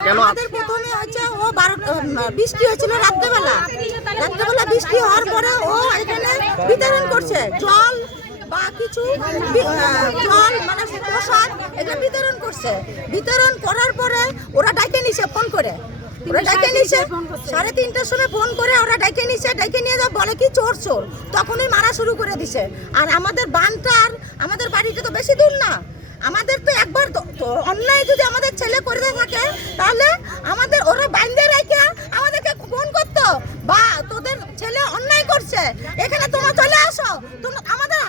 আমাদের প্রথমে হচ্ছে ও বৃষ্টি হয়েছিল রাত্রেবেলা বৃষ্টি হওয়ার পরে ও এখানে বিতরণ করছে জল বা কিছু জল মানে প্রসাদ এটা বিতরণ করছে। বিতরণ করার পরে ওরা ডাকে নিছে ফোন করে, ওরা ডাকে নিছে 3:30টার সময় ফোন করে ওরা ডাকে নিছে, ডাকে নিয়ে যা বলে কি চোর চোর, তখনই মারা শুরু করে দিছে। আর আমাদের বানটার আমাদের বাড়িটা তো বেশি দূর না, আমাদের তো একবার অন্যায় যদি আমাদের ছেলে করে থাকে তাহলে আমাদের ওরা বাইন্দে রেখে আমাদেরকে ফোন করতো বা তোদের ছেলে অন্যায় করছে এখানে তোমরা চলে আসো, তোমরা আমাদের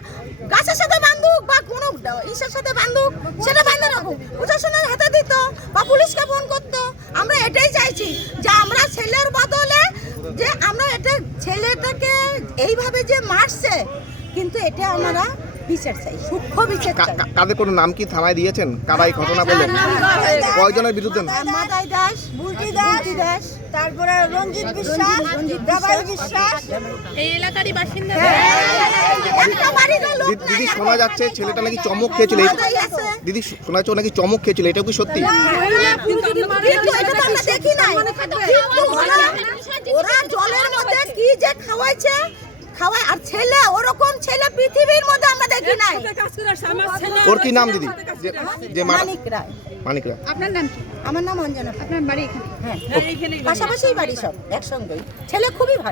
গাছের সাথে বান্ধুক বা কোনো ইসের সাথে বান্ধুক সেটা বান্ধে রাখুক, প্রশাসনের হাতে দিত বা পুলিশকে ফোন করতো। আমরা এটাই চাইছি যে আমরা ছেলের বদলে যে আমরা এটা ছেলেটাকে এইভাবে যে মারছে, কিন্তু এটা আমরা বিচার চাই, সূক্ষ্ম বিচার চাই। কাদের কোনো নাম কি থানায় দিয়েছেন? কারা এই ঘটনা বললেন? কয়জনের বিরুদ্ধে? মাদাই দাস, বুলটি দাস, তারপরে রঞ্জিত বিশ্বাস, গাবাই বিশ্বাস, এই এলাকারই বাসিন্দা। একটা বাড়িরও লোক নাই। দিদি শোনা যাচ্ছে ছেলেটা নাকি চমক খেয়েছিল। দিদি শোনা যাচ্ছে ও নাকি চমক খেয়েছিল, এটা কি সত্যি? কিন্তু এটা তো আমরা দেখি নাই। কিন্তু ওরা জলের মধ্যে কি যে খাওয়াইছে খাওয়ায়, আর ছেলে ওরকম ছেলে পৃথিবীর মধ্যে আমরা দেখি নাই। ওর কি নাম দিদি? যে মানিক রায়। মানিক রায়। আপনার নাম কি? আমার নাম অঞ্জনা। আপনার বাড়ি এখানে? হ্যাঁ, পাশাপাশি বাড়ি, সব একসঙ্গেই। ছেলে খুবই ভালো।